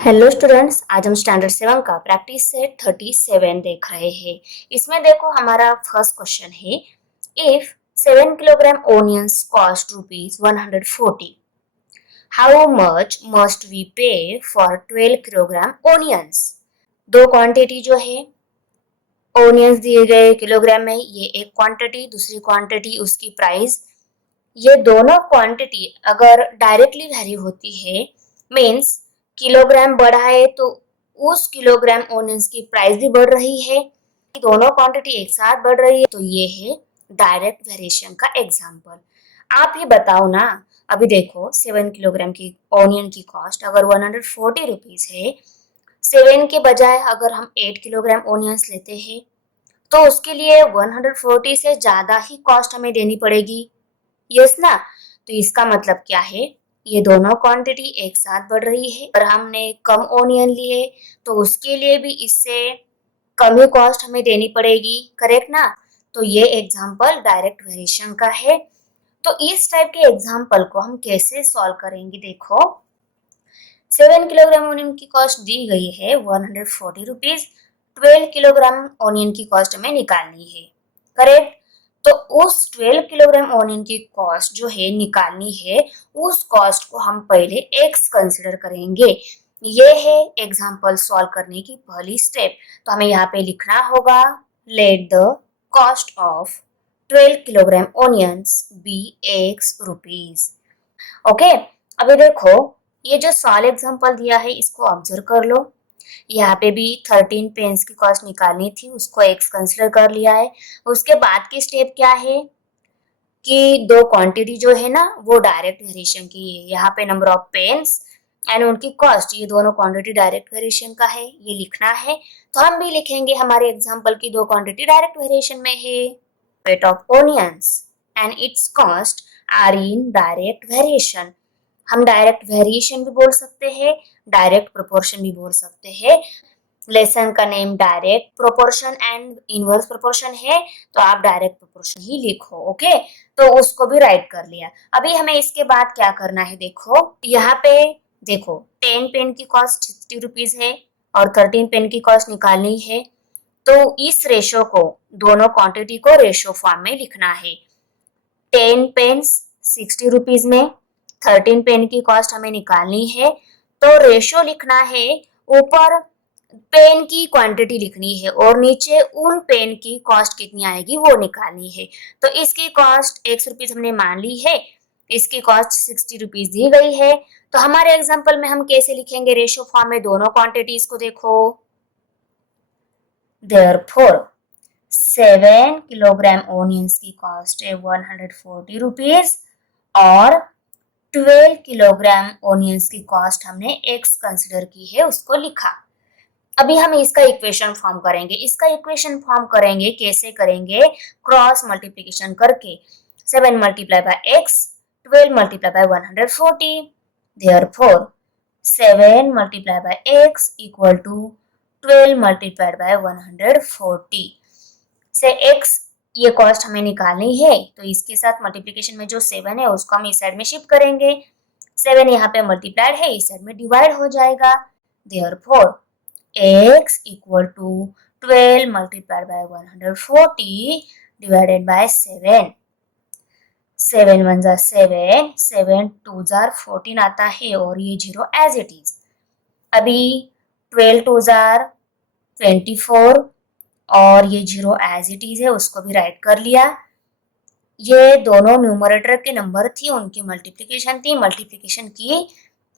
Hello students, आज हम standard 7 का प्रैक्टिस सेट 37 देख रहे हैं। इसमें देखो हमारा फर्स्ट क्वेश्चन है, if 7 kilogram onions cost rupees 140, how much must we pay for 12 kilogram onions. दो क्वांटिटी जो है ओनियंस दिए गए किलोग्राम में, ये एक क्वांटिटी, दूसरी क्वांटिटी उसकी प्राइस। ये दोनों क्वांटिटी अगर डायरेक्टली वैरी होती है, मीन्स किलोग्राम बढ़ा है तो उस किलोग्राम ओनियंस की प्राइस भी बढ़ रही है, दोनों क्वांटिटी एक साथ बढ़ रही है, तो ये है डायरेक्ट वेरिएशन का एग्जांपल। आप ही बताओ ना। अभी देखो 7 किलोग्राम की ऑनियन की कॉस्ट अगर 140 रुपीज है, 7 के बजाय अगर हम 8 किलोग्राम ओनियंस लेते हैं तो उसके लिए 140 से ज्यादा ही कॉस्ट हमें देनी पड़ेगी। यस ना। तो इसका मतलब क्या है, ये दोनों क्वांटिटी एक साथ बढ़ रही है और हमने कम ओनियन लिए तो उसके लिए भी इससे कम ही कॉस्ट हमें देनी पड़ेगी, करेक्ट ना। तो ये एग्जांपल डायरेक्ट वेरिएशन का है। तो इस टाइप के एग्जांपल को हम कैसे सॉल्व करेंगे, देखो 7 किलोग्राम ओनियन की कॉस्ट दी गई है 140 रुपीज, 12 किलोग्राम ओनियन की कॉस्ट हमें निकालनी है, करेक्ट। तो उस 12 किलोग्राम ओनियन की कॉस्ट जो है निकालनी है, उस कॉस्ट को हम पहले एक्स कंसिडर करेंगे। ये है एग्जांपल सॉल्व करने की पहली स्टेप। तो हमें यहाँ पे लिखना होगा, let the cost of 12 kilogram onions be x rupees. Okay. अभी देखो ये जो सॉल्व एग्जांपल दिया है इसको ऑब्जर्व कर लो। यहाँ पे भी 13 पेन्स की कॉस्ट निकालनी थी, उसको एक्स कंसिडर कर लिया है। उसके बाद की स्टेप क्या है कि दो क्वांटिटी जो है ना वो डायरेक्ट वेरिएशन की है। यहाँ पे नंबर ऑफ पेन्स एंड उनकी कॉस्ट, ये दोनों क्वांटिटी डायरेक्ट वेरिएशन का है, ये लिखना है। तो हम भी लिखेंगे हमारे एग्जाम्पल की दो क्वांटिटी डायरेक्ट वेरिएशन में है। Rate of onions and its cost are in direct variation. हम डायरेक्ट वेरिएशन भी बोल सकते हैं, डायरेक्ट प्रोपोर्शन भी बोल सकते हैं। लेसन का name direct proportion and inverse proportion है, तो आप डायरेक्ट प्रोपोर्शन ही लिखो। ओके, तो उसको भी राइट कर लिया। अभी हमें इसके बाद क्या करना है, देखो यहाँ पे देखो 10 पेन की कॉस्ट 60 रुपीज है और 13 पेन की कॉस्ट निकालनी है। तो इस रेशो को, दोनों क्वांटिटी को रेशो फॉर्म में लिखना है। 10 पेन्स 60 रुपीज में, 13 पेन की कॉस्ट हमें निकालनी है, तो रेशो लिखना है। ऊपर पेन की क्वांटिटी लिखनी है और नीचे उन पेन की कॉस्ट कितनी आएगी वो निकालनी है। तो इसकी कॉस्ट 100 रुपीज हमने मान ली है, इसकी कॉस्ट 60 रुपीज दी गई है। तो हमारे एग्जांपल में हम कैसे लिखेंगे रेशो फॉर्म में दोनों क्वांटिटीज को, देखो देयरफॉर 7 किलोग्राम ओनियंस की कॉस्ट है 140 रुपीज और 12 किलोग्राम ओनियंस की कॉस्ट हमने एक्स कंसिडर की है, उसको लिखा। अभी हम इसका इक्वेशन फॉर्म करेंगे। इसका इक्वेशन फॉर्म करेंगे, कैसे करेंगे, क्रॉस मल्टीप्लिकेशन करके। 7 multiply by x, 12 multiply by 140, therefore 7 multiply by x equal to 12 multiplied by 140 से एक्स, ये कॉस्ट हमें निकालनी है, तो इसके साथ मल्टीप्लिकेशन में जो 7 है उसको हम इस साइड में शिफ्ट करेंगे। 7 यहाँ पे मल्टीप्लाइड है, इस साइड में डिवाइड हो जाएगा। Therefore x equal to 12 multiplied by 140 divided by 7। 7 1 जा 7, 7 2 जा 14 आता है और ये 0 एज इट इज। अभी 12 2 जा 24 और ये 0 एज इट इज है, उसको भी राइट कर लिया। ये दोनों न्यूमरेटर के नंबर थी, उनकी मल्टीप्लिकेशन थी, मल्टीप्लिकेशन की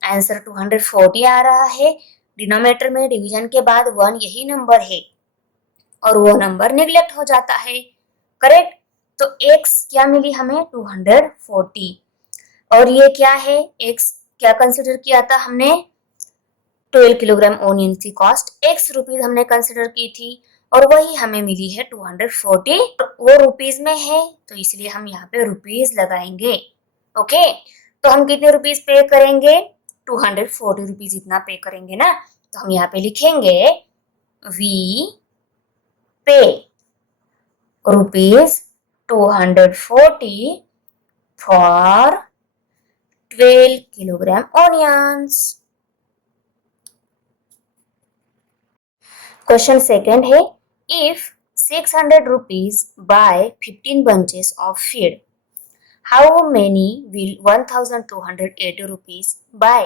आंसर 240 आ रहा है। डिनोमिनेटर में डिवीजन के बाद 1 यही नंबर है और वो नंबर निगलेक्ट हो जाता है, करेक्ट। तो x क्या मिली हमें 240 और ये क्या है, x क्या कंसिडर किया था हमने, 12 किलोग्राम ओनियन की कॉस्ट x रुपीज हमने कंसिडर की थी और वही हमें मिली है 240। वो रुपीज में है तो इसलिए हम यहाँ पे रुपीज लगाएंगे। ओके, तो हम कितने रुपीज पे करेंगे, 240 रुपीज इतना पे करेंगे ना। तो हम यहाँ पे लिखेंगे we pay rupees 240 for 12 kilogram onions. Question second है, if 600 rupees buy 15 bunches of feed, how many will 1280 rupees buy?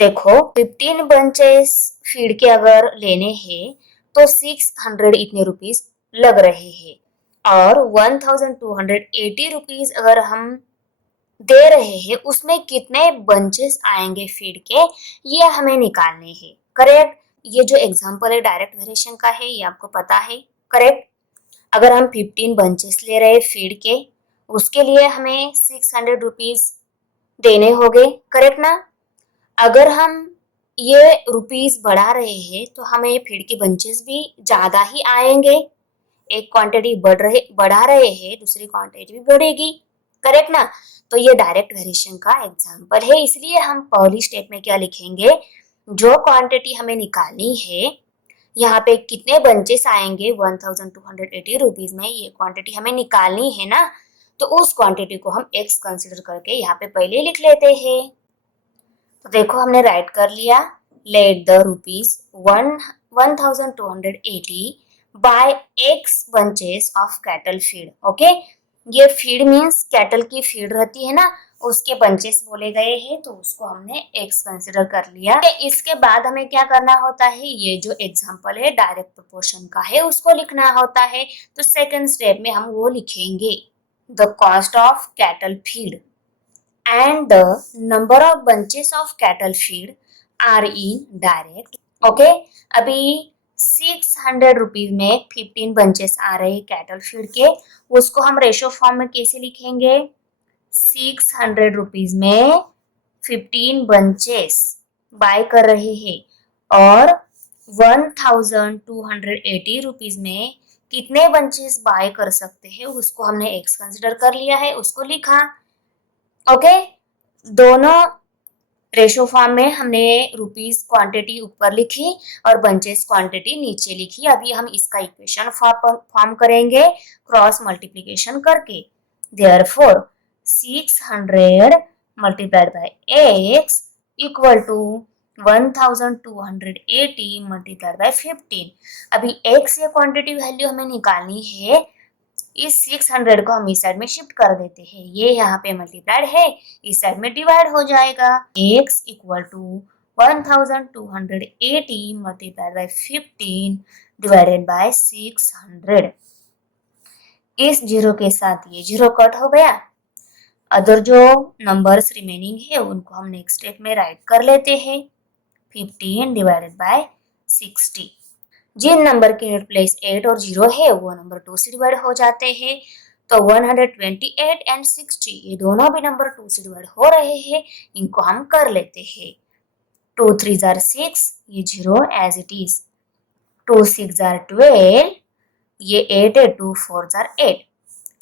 देखो 15 बंचेस फीड के अगर लेने हैं तो 600 इतने रुपीस लग रहे हैं और 1280 रुपीस अगर हम दे रहे हैं उसमें कितने बंचेस आएंगे फीड के, ये हमें निकालने हैं। करेक्ट। ये जो एग्जांपल है डायरेक्ट वेरिएशन का है, ये आपको पता है। करेक्ट। अगर हम 15 बंचेस ले रहे फीड के, उसके लिए हमें 600 रुपीज देने होंगे। करेक्ट ना। अगर हम ये रुपीस बढ़ा रहे हैं तो हमें फीड के बंचेस भी ज्यादा ही आएंगे। एक क्वांटिटी बढ़ा रहे हैं, दूसरी क्वांटिटी भी बढ़ेगी। करेक्ट ना। तो ये डायरेक्ट वेरिएशन का एग्जांपल है, इसलिए हम पहली स्टेप में क्या लिखेंगे, जो क्वांटिटी हमें निकालनी है, यहाँ पे कितने बंचेस आएंगे 1280 रुपीज में, ये क्वांटिटी हमें निकालनी है ना, तो उस क्वांटिटी को हम एक्स कंसिडर करके यहाँ पे पहले लिख लेते हैं। तो देखो हमने राइट कर लिया, let the rupees 1280 by x bunches of cattle feed. Okay, ये फीड मीन्स कैटल की फीड रहती है ना, उसके बंचेस बोले गए हैं, तो उसको हमने एक्स कंसिडर कर लिया। इसके बाद हमें क्या करना होता है, ये जो एग्जांपल है डायरेक्ट प्रोपोर्शन का है, उसको लिखना होता है। तो सेकंड स्टेप में हम वो लिखेंगे, the cost of cattle feed and the number of bunches of cattle feed are in direct. Okay, अभी 600 रुपीज में 15 बंचेस आ रहे कैटल फीड के, उसको हम रेशो फॉर्म में कैसे लिखेंगे, 600 रुपीज में 15 बंचेस बाय कर रहे हैं और 1280 रुपीज में कितने बंचेस बाय कर सकते हैं, उसको हमने एक्स कंसिडर कर लिया है, उसको लिखा। ओके, दोनों रेशो फॉर्म में हमने रुपीस क्वांटिटी ऊपर लिखी और बंचेस क्वांटिटी नीचे लिखी। अभी हम इसका इक्वेशन फॉर्म करेंगे क्रॉस मल्टीप्लिकेशन करके। Therefore 600 multiplied by x equal to 1280 multiplied by 15। अभी x ये क्वांटिटी वैल्यू हमें निकालनी है, इस 600 को हम इस साइड में शिफ्ट कर देते हैं, ये यहाँ पे मल्टीप्लाइड है, इस साइड में डिवाइड हो जाएगा। x equal to 1280 multiplied by 15 divided by 600। इस जीरो के साथ ये जीरो कट हो गया। अदर जो नंबर्स रिमेनिंग है उनको हम नेक्स्ट स्टेप में राइट कर लेते हैं, 15 डिवाइडेड बाय 60। जिन नंबर के यूनिट प्लेस 8 और 0 है वो नंबर 2 से डिवाइड हो जाते हैं, तो 128 एंड 60 ये दोनों भी नंबर 2 से डिवाइड हो रहे हैं, इनको हम कर लेते हैं। 2 3 are 6, ये 0 एज इट इज। 2 6 are 12, ये 8 है, 2 4 are 8।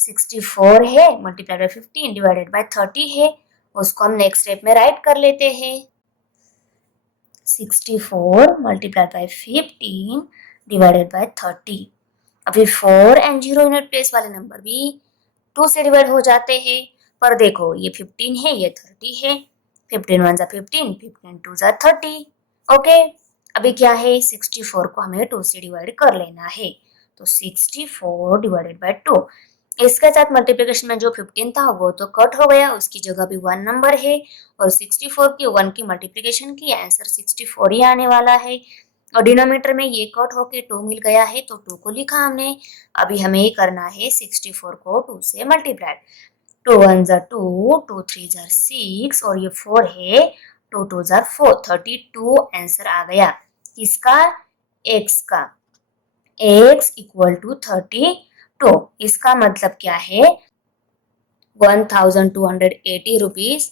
64 है मल्टीप्लाइड बाय 15 डिवाइडेड बाय 30 है, उसको हम नेक्स्ट स्टेप में राइट कर लेते हैं। 64 मल्टीप्लाइड बाय 15 डिवाइडेड बाय 30। अभी 4 एंड 0 यूनिट प्लेस वाले नंबर भी 2 से डिवाइड हो जाते हैं, पर देखो ये 15 है, ये 30 है, 15 1 15, 15 2 30। ओके, अभी क्या है, 64 को हमें 2 से डिवाइड कर लेना है, तो 64 डिवाइडेड बाय 2। इसके साथ मल्टीप्लिकेशन में जो 15 था वो तो कट हो गया, उसकी जगह भी 1 नंबर है, और 64 की 1 की मल्टीप्लिकेशन की आंसर 64 ही आने वाला है, और डिनोमिनेटर में ये कट होके 2 मिल गया है, तो 2 को लिखा हमने। अभी हमें करना है 64 को 2 से मल्टीप्लाई। 2 1 2, 2 3 6, और ये 4 है, 2 2 4, 32 आंसर आ गया। किसका, x का। x equal to 32। इसका मतलब क्या है, 1280 रुपीज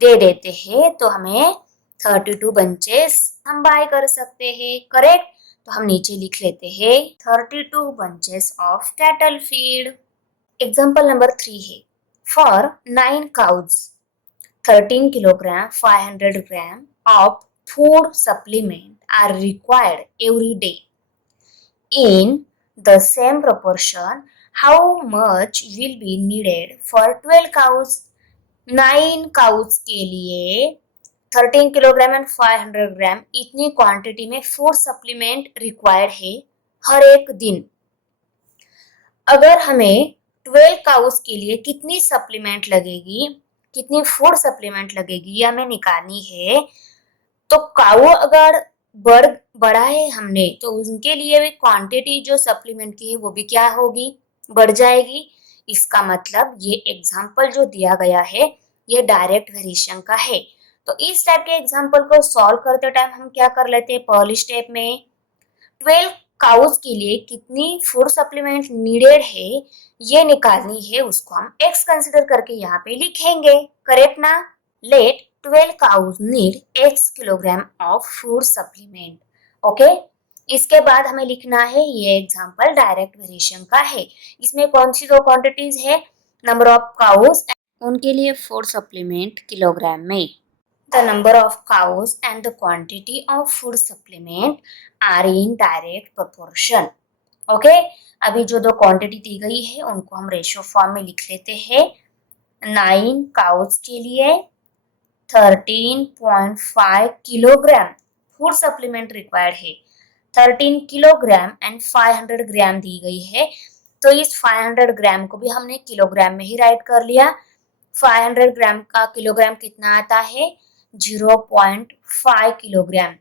दे देते हैं तो हमें 32 बंचेस हम बाय कर सकते हैं। करेक्ट। तो हम नीचे लिख लेते हैं 32 bunches of cattle feed. Example number 3 है, for 9 cows 13 kilogram 500 gram of food supplement are required every day in the same proportion. How much will be needed for 12 cows? 9 cows के लिए 13 किलोग्राम एंड 500 ग्राम इतनी quantity में food supplement required है हर एक दिन। अगर हमें 12 काउस के लिए कितनी सप्लीमेंट लगेगी, कितनी फूड सप्लीमेंट लगेगी, ये हमें निकालनी है। तो काऊ अगर बढ़ा है हमने तो उनके लिए भी क्वांटिटी जो सप्लीमेंट की है वो भी क्या होगी, बढ़ जाएगी। इसका मतलब ये एग्जाम्पल जो दिया गया है ये डायरेक्ट वेरिएशन का है। तो इस टाइप के एग्जाम्पल को सॉल्व करते टाइम हम क्या कर लेते हैं, पहली स्टेप में 12 काउस के लिए कितनी फूड सप्लीमेंट नीडेड है ये निकालनी है, उसको हम एक्स कंसिडर करके यहाँ पे लिखेंगे, करेक्ट ना। Let 12 cows need x kilogram of food supplement. Okay, इसके बाद हमें लिखना है, ये एग्जांपल डायरेक्ट वेरिएशन का है। इसमें कौन सी दो क्वांटिटीज है, नंबर ऑफ काउस, उनके लिए फूड सप्लीमेंट किलोग्राम में। The number of cows and the quantity of food supplement are in direct proportion. Okay, अभी जो दो क्वांटिटी दी गई है उनको हम रेशियो फॉर्म में लिख लेते हैं। 9 काउस के लिए 13.5 किलोग्राम फूड सप्लीमेंट रिक्वायर्ड है। 13 किलोग्राम एंड 500 ग्राम दी गई है, तो इस 500 ग्राम को भी हमने किलोग्राम में ही राइट कर लिया। 500 ग्राम का किलोग्राम कितना आता है, 0.5 किलोग्राम,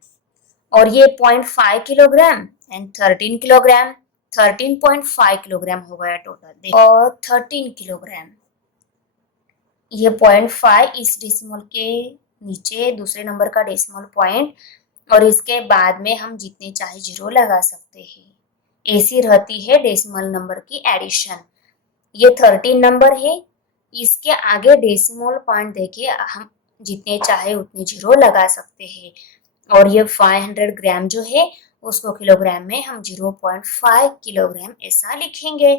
और ये 0.5 किलोग्राम एंड 13 किलोग्राम, 13.5 किलोग्राम हो गया टोटल। और 13 किलोग्राम, ये 0.5 इस डेसिमल के नीचे दूसरे नंबर का डेसिमल पॉइंट, और इसके बाद में हम जितने चाहे जीरो लगा सकते हैं। ऐसी रहती है डेसिमल नंबर की एडिशन। ये 13 नंबर है, इसके आगे डेसिमल पॉइंट देके हम जितने चाहे उतने जीरो लगा सकते हैं। और ये 500 ग्राम जो है उसको किलोग्राम में हम 0.5 किलोग्राम ऐसा लिखेंगे।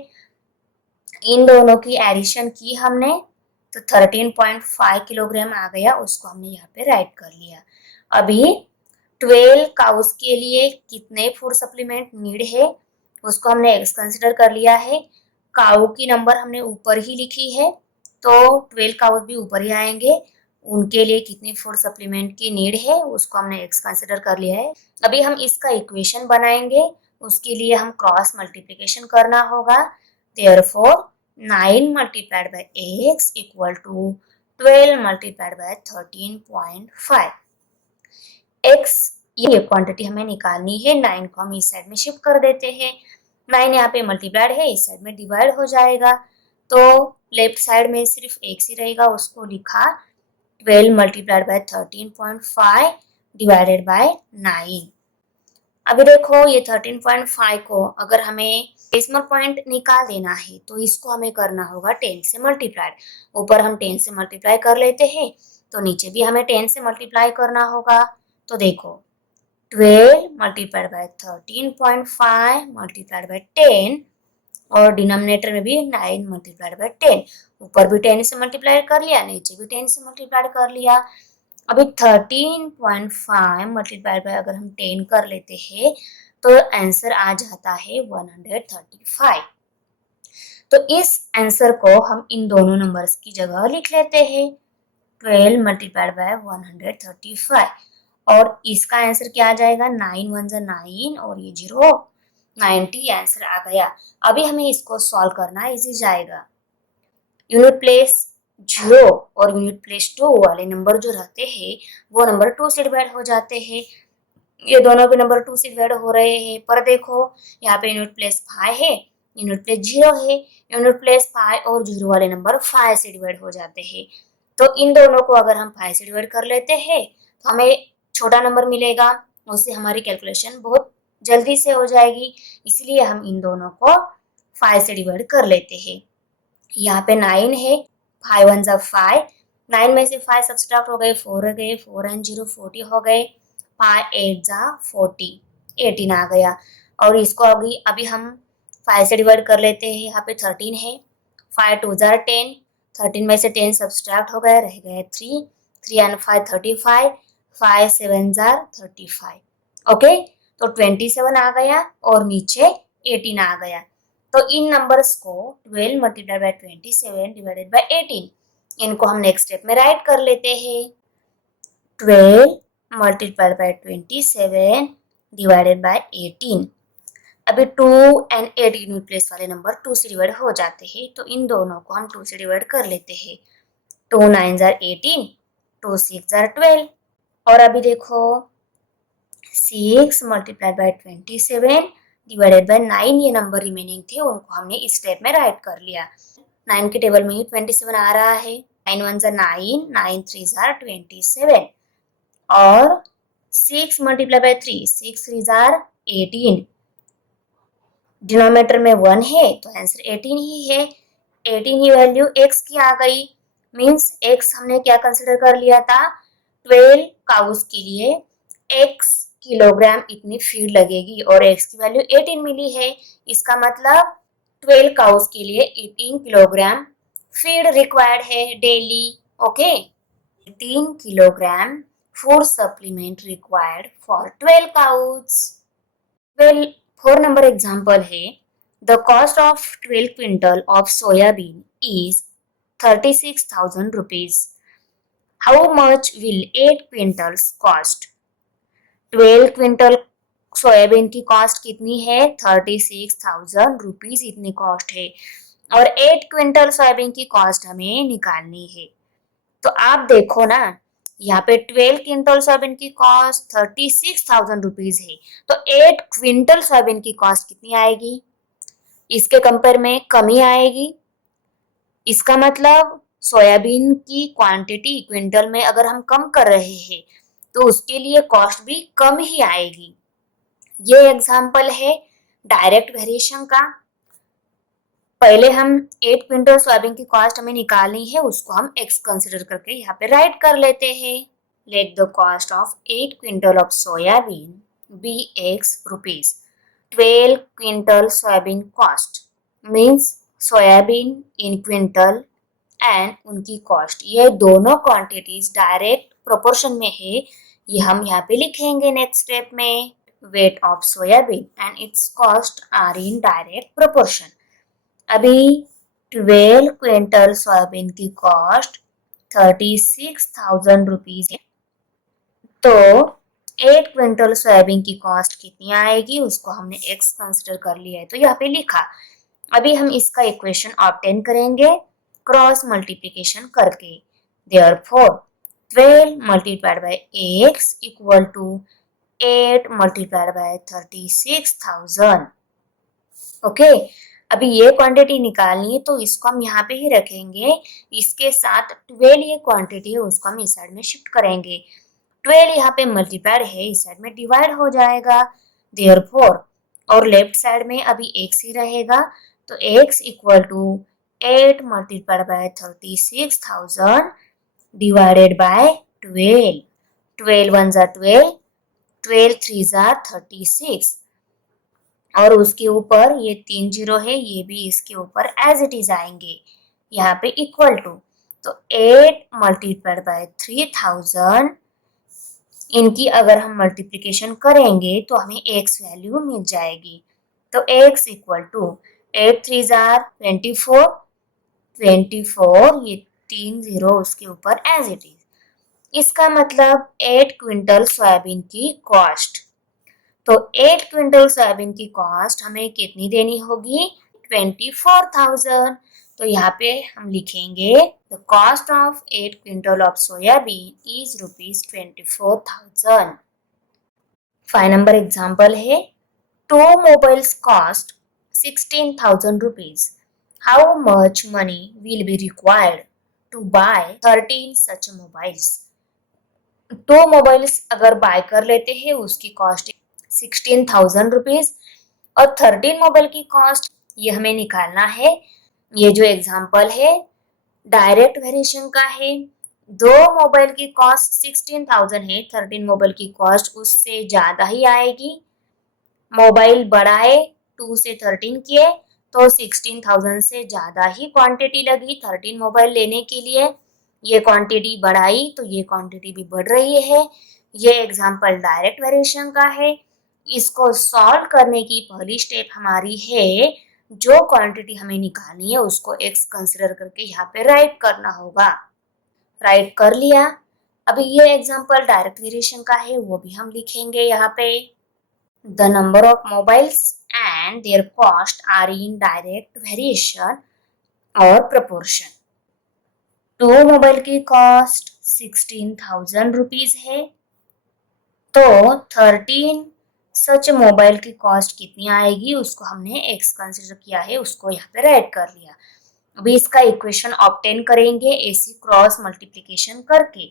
इन दोनों की एडिशन की हमने तो 13.5 किलोग्राम आ गया, उसको हमने यहाँ पे राइट कर लिया। अभी 12 काउस के लिए कितने फूड सप्लीमेंट नीड है उसको हमने एक्स कंसिडर कर लिया है। काऊ की नंबर हमने ऊपर ही लिखी है तो 12 काउस भी ऊपर ही आएंगे। उनके लिए कितनी फूड सप्लीमेंट की नीड है उसको हमने एक्स कंसिडर कर लिया है। अभी हम इसका इक्वेशन बनाएंगे, उसके लिए हम क्रॉस मल्टीप्लिकेशन करना होगा। Therefore 9 multiplied by x equal to 12 multiplied by 13.5। x ये क्वांटिटी हमें निकालनी है। 9 को हम इस साइड में शिफ्ट कर देते हैं। 9 यहाँ पे मल्टीप्लाइड है, इस साइड में डिवाइड हो जाएगा, तो लेफ्ट साइड में सिर्फ x ही रहेगा, उसको लिखा 12 multiplied by 13.5 डिवाइडेड बाय 9। अभी देखो ये 13.5 को अगर हमें डेसिमल पॉइंट निकाल देना है तो इसको हमें करना होगा 10 से मल्टीप्लाइड। ऊपर हम 10 से मल्टीप्लाई कर लेते हैं तो नीचे भी हमें 10 से मल्टीप्लाई करना होगा। तो देखो 12 मल्टीप्लाइड बाय 13.5 मल्टीप्लाइड बाय 10, और डिनोमिनेटर में भी 9 मल्टीप्लाइड बाय 10। ऊपर भी 10 से मल्टीप्लाई कर लिया, नीचे भी 10 से मल्टीप्लाई कर लिया। अभी 13.5 मल्टीप्लाइड बाय अगर हम 10 कर लेते हैं तो आंसर आ जाता है 135। तो इस आंसर को हम इन दोनों नंबर्स की जगह लिख लेते हैं, 12 मल्टीप्लाइड बाय 135, और इसका आंसर क्या आ जाएगा, 9 1 जा 9 और ये 0, 90 आंसर आ गया। अभी हमें इसको सॉल्व करना इजी जाएगा। यूनिट प्लेस 0 और यूनिट प्लेस 2 वाले नंबर जो रहते हैं वो नंबर 2 से डिवाइड हो जाते हैं। ये दोनों भी नंबर 2 से डिवाइड हो रहे हैं, पर देखो यहाँ पे यूनिट प्लेस 5 है, यूनिट प्लेस 0 है। यूनिट प्लेस 5 और 0 वाले नंबर 5 से डिवाइड हो जाते हैं। तो इन दोनों को अगर हम 5 से डिवाइड कर लेते हैं तो हमें छोटा नंबर मिलेगा, उससे हमारी कैलकुलेशन बहुत जल्दी से हो जाएगी, इसलिए हम इन दोनों को 5 से डिवाइड कर लेते हैं। यहाँ पे 9 है, 5 1 जा 5, 9 में से 5 सब्सट्रैक्ट हो गए, 4 रह गए, 4 एंड 0 40 हो गए, 5 8 जा 40, 18 आ गया। और इसको अभी हम 5 से डिवाइड कर लेते हैं। यहाँ पे 13 है, 5 2 जा 10, 13 में से 10 सब्सट्रैक्ट हो गए, रह गए 3, 3 एंड 5 35, 5 7 जा 35। ओके, तो 27 आ गया और नीचे 18 आ गया। तो इन नंबर्स को 12 मल्टीप्लाइड बाय 27 डिवाइडेड बाय 18, इनको हम नेक्स्ट स्टेप में राइट कर लेते हैं। 12 मल्टीप्लाइड बाय 27 डिवाइडेड बाय 18। अभी 2 एंड 8 यूनिट प्लेस वाले नंबर 2 से डिवाइड हो जाते हैं, तो इन दोनों को हम 2 से डिवाइड कर लेते हैं। 2 9 जार 18, 2 6 जार 12। और अभी देखो 6 मल्टीप्लाइड बाय 27 डिवाइडेड बाय 9 ये नंबर रिमेनिंग थे, उनको हमने इस स्टेप में राइट कर लिया। 9 के टेबल में ही 27 आ रहा है। 9 1 जार 9, 9 3 जार 27 और 6 मल्टीप्लाई बाय 3, 6 3 जार 18। डिनोमिनेटर में 1 है तो आंसर 18 ही है। 18 ही वैल्यू x की आ गई, मींस x हमने क्या कंसिडर कर लिया था, 12 काउस के लिए x किलोग्राम इतनी फीड लगेगी और x की वैल्यू 18 मिली है। इसका मतलब 12 काउस के लिए 18 किलोग्राम फीड रिक्वायर्ड है daily. Okay, 18 kilogram food supplement required for 12 cows. 4 number example है, the cost of 12 quintal of soybean is 36,000 rupees. How much will 8 quintals cost? 12 quintal soybean की cost कितनी है, 36,000 रुपीज इतनी cost है और 8 quintal soybean की cost हमें निकालनी है। तो आप देखो ना, यहाँ पे 12 क्विंटल सोयाबीन की कॉस्ट 36,000 रुपीज है, तो 8 क्विंटल सोयाबीन की कॉस्ट कितनी आएगी, इसके कंपेयर में कमी आएगी। इसका मतलब सोयाबीन की क्वांटिटी क्विंटल में अगर हम कम कर रहे हैं तो उसके लिए कॉस्ट भी कम ही आएगी। ये एग्जांपल है डायरेक्ट वेरिएशन का। पहले हम 8 क्विंटल सोयाबीन की कॉस्ट हमें निकालनी है, उसको हम x कंसिडर करके यहाँ पे राइट कर लेते हैं। Let the cost of 8 quintal of soybean be x rupees. 12 quintal soybean cost means soybean in quintal and उनकी कॉस्ट, ये दोनों क्वांटिटीज डायरेक्ट प्रोपोर्शन में है। ये हम यहाँ पे लिखेंगे नेक्स्ट स्टेप में। Weight of soybean and its cost are in direct proportion. अभी 12 क्विंटल सोयाबीन की कॉस्ट 36,000 रुपीज है, तो 8 क्विंटल सोयाबीन की कॉस्ट कितनी आएगी उसको हमने x कंसिडर कर लिया है, तो यहाँ पे लिखा। अभी हम इसका इक्वेशन ऑब्टेन करेंगे क्रॉस मल्टीप्लिकेशन करके। Therefore 12 multiplied by x equal to 8 multiplied by 36,000। Okay, अभी ये क्वांटिटी निकालनी है तो इसको हम यहाँ पे ही रखेंगे, इसके साथ 12 ये क्वांटिटी है उसको हम इस साइड में शिफ्ट करेंगे। 12 यहाँ पे मल्टीप्लाइड है, इस साइड में डिवाइड हो जाएगा देयरफॉर, और लेफ्ट साइड में अभी x ही रहेगा, तो x equal to 8 multiplied by 36,000 divided by 12। 12 1 जार 12, 12 3 जार 36 और उसके ऊपर ये 3 जीरो है, ये भी इसके ऊपर एज इट इज आएंगे यहाँ पे इक्वल टू। तो 8 मल्टीप्लाइड बाय 3000, इनकी अगर हम मल्टीप्लिकेशन करेंगे तो हमें x वैल्यू मिल जाएगी। तो x इक्वल टू 8 3 जार 24, 24 ये 3 जीरो उसके ऊपर एज इट इज। इसका मतलब 8 क्विंटल सोयाबीन की कॉस्ट, तो 8 क्विंटल सोयाबीन की कॉस्ट हमें कितनी देनी होगी, 24,000। तो यहाँ पे हम लिखेंगे the cost of 8 quintal of soybean is rupees 24,000। 5 number example है, 2 mobiles cost 16,000 rupees. How much money will be required to buy 13 such mobiles. 2 mobiles अगर बाय कर लेते हैं उसकी कॉस्ट 16,000 रुपीज और 13 मोबाइल की कॉस्ट ये हमें निकालना है। ये जो एग्जांपल है डायरेक्ट वेरिएशन का है। 2 मोबाइल की कॉस्ट 16,000 है, 13 मोबाइल की कॉस्ट उससे ज्यादा ही आएगी। मोबाइल बढ़ाए 2 से 13 किए तो 16,000 से ज्यादा ही क्वांटिटी लगी 13 मोबाइल लेने के लिए। ये क्वांटिटी बढ़ाई तो ये क्वांटिटी भी बढ़ रही है। ये एग्जांपल डायरेक्ट वेरिएशन का है। इसको सॉल्व करने की पहली स्टेप हमारी है, जो क्वांटिटी हमें निकालनी है उसको x कंसिडर करके यहाँ पे राइट करना होगा। राइट कर लिया अभी ये एग्जांपल डायरेक्ट वेरिएशन का है, वो भी हम लिखेंगे यहाँ पे। The number of mobiles and their cost are in direct variation और प्रपोर्शन। 2 मोबाइल की कॉस्ट 16,000 रुपीज है, तो 13 सच मोबाइल की कॉस्ट कितनी आएगी उसको हमने x कंसिडर किया है, उसको यहाँ पे राइट कर लिया। अभी इसका इक्वेशन ऑब्टेन करेंगे ऐसी क्रॉस मल्टीप्लिकेशन करके।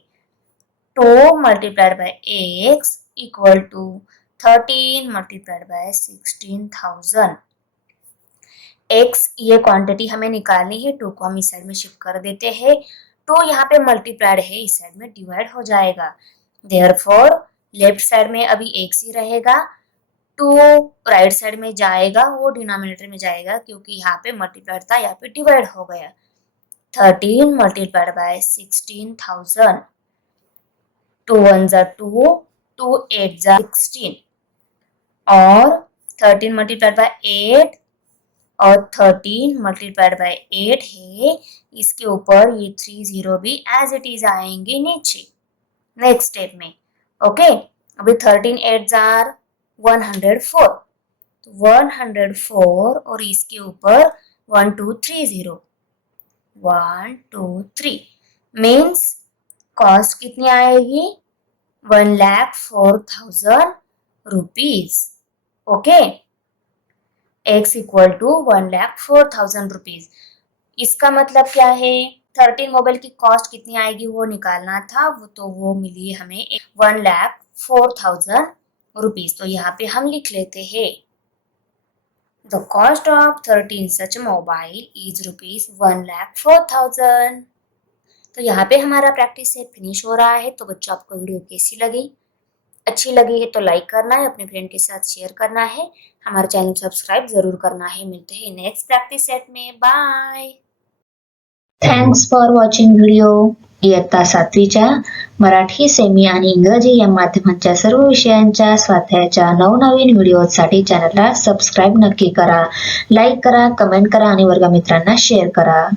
2 multiplied by x equal to 13 multiplied by 16,000। x ये क्वांटिटी हमें निकालनी है, 2 को हम इस साइड में शिफ्ट कर देते हैं। 2 यहाँ पे मल्टीप्लाइड है, इस साइड में डिवाइड हो जाएगा। देयरफॉर लेफ्ट साइड में अभी x ही रहेगा, 2 राइट साइड में जाएगा, वो डिनोमिनेटर में जाएगा क्योंकि यहाँ पे मल्टीप्लाइड था, यहाँ पे डिवाइड हो गया। 13 मल्टीप्लाइड बाय 16,000, 2 1 जा 2, 2 8 जा 16, और 13 मल्टीप्लाइड बाय 8 और 13 मल्टीप्लाइड बाय 8 है, इसके ऊपर ये 3 0 भी एज इट इज आएंगे नीचे नेक्स्ट स्टेप में। ओके, अभी 13 8 जार 104, तो 104 और इसके ऊपर 1 2 3 0, 1 2 3 मीन्स कॉस्ट कितनी आएगी 1,04,000 rupees. Okay, x equal to 1,04,000 rupees. इसका मतलब क्या है, 13 मोबाइल की कॉस्ट कितनी आएगी वो निकालना था, तो वो मिली हमें 1,04,000 रुपीज। तो यहाँ पे हम लिख लेते हैं the cost of 13 such mobile is rupees 1,04,000। तो यहाँ पे हमारा प्रैक्टिस सेट फिनिश हो रहा है। तो बच्चों, आपको वीडियो कैसी लगी? अच्छी लगी है तो लाइक करना है, अपने फ्रेंड के साथ शेयर करना है, हमारे चैनल सब्सक्राइब जरूर करना है। मिलते हैं नेक्स्ट प्रैक्टिस सेट में। Bye. Thanks for watching video. इयत्ता 7वीच्या मराठी, सेमी आणि इंग्रजी या माध्यमांच्या सर्व विषयांच्या स्वाध्यायाच्या नवनवीन व्हिडिओसाठी चॅनलला सबस्क्राईब नक्की करा, लाईक करा, कमेंट करा आणि वर्गमित्रांना शेअर करा।